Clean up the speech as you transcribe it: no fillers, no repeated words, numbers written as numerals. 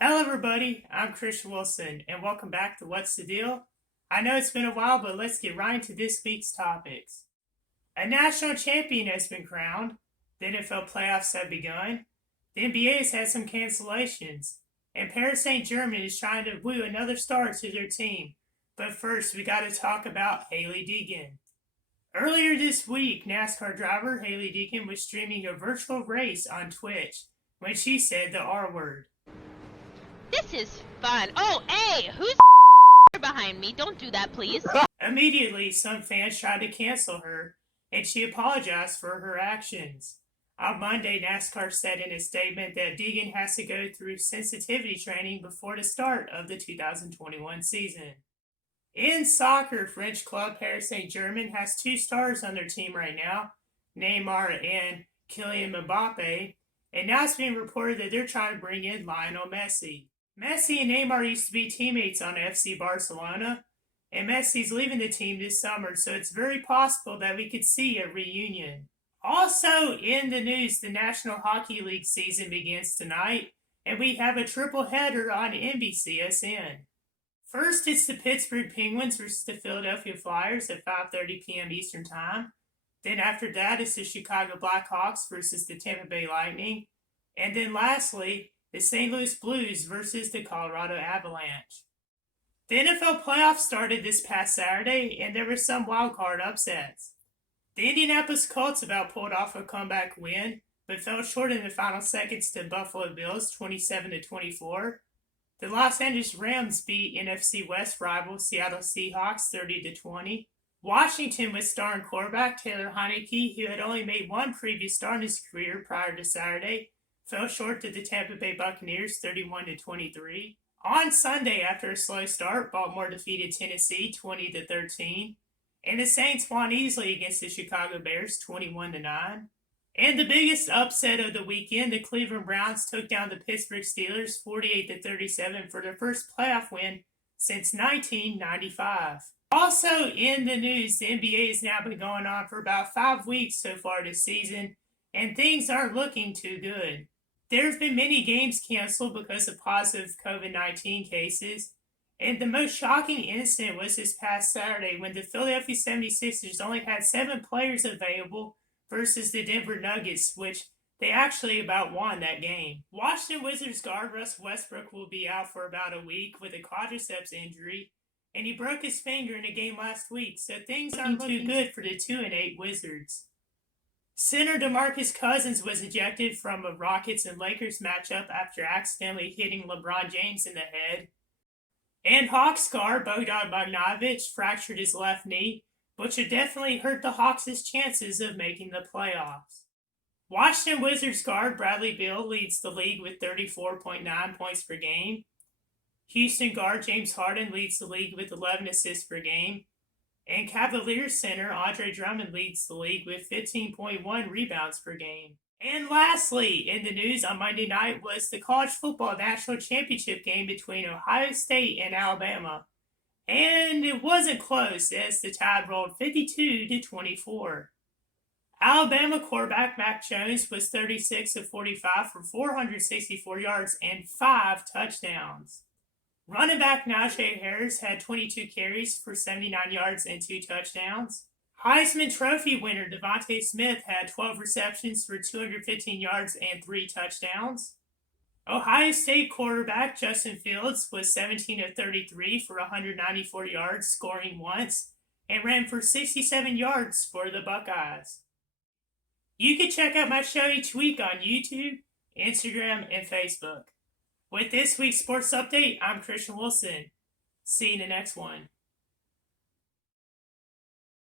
Hello, everybody. I'm Christian Wilson, and welcome back to What's the Deal? I know it's been a while, but let's get right into this week's topics. A national champion has been crowned. The NFL playoffs have begun. The NBA has had some cancellations. And Paris Saint-Germain is trying to woo another star to their team. But first, we got to talk about Hailie Deegan. Earlier this week, NASCAR driver Hailie Deegan was streaming a virtual race on Twitch when she said the R word. This is fun. Oh, hey, who's behind me? Don't do that, please. Immediately, some fans tried to cancel her, and she apologized for her actions. On Monday, NASCAR said in a statement that Deegan has to go through sensitivity training before the start of the 2021 season. In soccer, French club Paris Saint-Germain has two stars on their team right now, Neymar and Kylian Mbappe, and now it's being reported that they're trying to bring in Lionel Messi. Messi and Neymar used to be teammates on FC Barcelona, and Messi's leaving the team this summer, so it's very possible that we could see a reunion. Also in the news, the National Hockey League season begins tonight, and we have a triple header on NBCSN. First, it's the Pittsburgh Penguins versus the Philadelphia Flyers at 5:30 p.m. Eastern Time. Then after that, it's the Chicago Blackhawks versus the Tampa Bay Lightning. And then lastly, the St. Louis Blues versus the Colorado Avalanche. The NFL playoffs started this past Saturday, and there were some wild card upsets. The Indianapolis Colts about pulled off a comeback win, but fell short in the final seconds to Buffalo Bills 27-24. The Los Angeles Rams beat NFC West rival Seattle Seahawks 30-20. Washington with starring quarterback Taylor Heinicke, who had only made one previous start in his career prior to Saturday, fell short to the Tampa Bay Buccaneers 31-23. On Sunday, after a slow start, Baltimore defeated Tennessee 20-13, and the Saints won easily against the Chicago Bears 21-9. And the biggest upset of the weekend, the Cleveland Browns took down the Pittsburgh Steelers 48-37 for their first playoff win since 1995. Also in the news, the NBA has now been going on for about 5 weeks so far this season, and things aren't looking too good. There's been many games canceled because of positive COVID-19 cases, and the most shocking incident was this past Saturday when the Philadelphia 76ers only had 7 players available versus the Denver Nuggets, which they actually about won that game. Washington Wizards guard Russ Westbrook will be out for about a week with a quadriceps injury, and he broke his finger in a game last week, so things aren't too good for the 2-8 Wizards. Center DeMarcus Cousins was ejected from a Rockets and Lakers matchup after accidentally hitting LeBron James in the head. And Hawks guard Bogdan Bogdanovic fractured his left knee, which would definitely hurt the Hawks' chances of making the playoffs. Washington Wizards guard Bradley Beal leads the league with 34.9 points per game. Houston guard James Harden leads the league with 11 assists per game. And Cavaliers center Andre Drummond leads the league with 15.1 rebounds per game. And lastly, in the news on Monday night was the college football national championship game between Ohio State and Alabama. And it wasn't close as the Tide rolled 52-24. Alabama quarterback Mac Jones was 36-45 for 464 yards and 5 touchdowns. Running back Najee Harris had 22 carries for 79 yards and 2 touchdowns. Heisman Trophy winner Devontae Smith had 12 receptions for 215 yards and 3 touchdowns. Ohio State quarterback Justin Fields was 17-33 for 194 yards, scoring once, and ran for 67 yards for the Buckeyes. You can check out my show each week on YouTube, Instagram, and Facebook. With this week's sports update, I'm Christian Wilson. See you in the next one.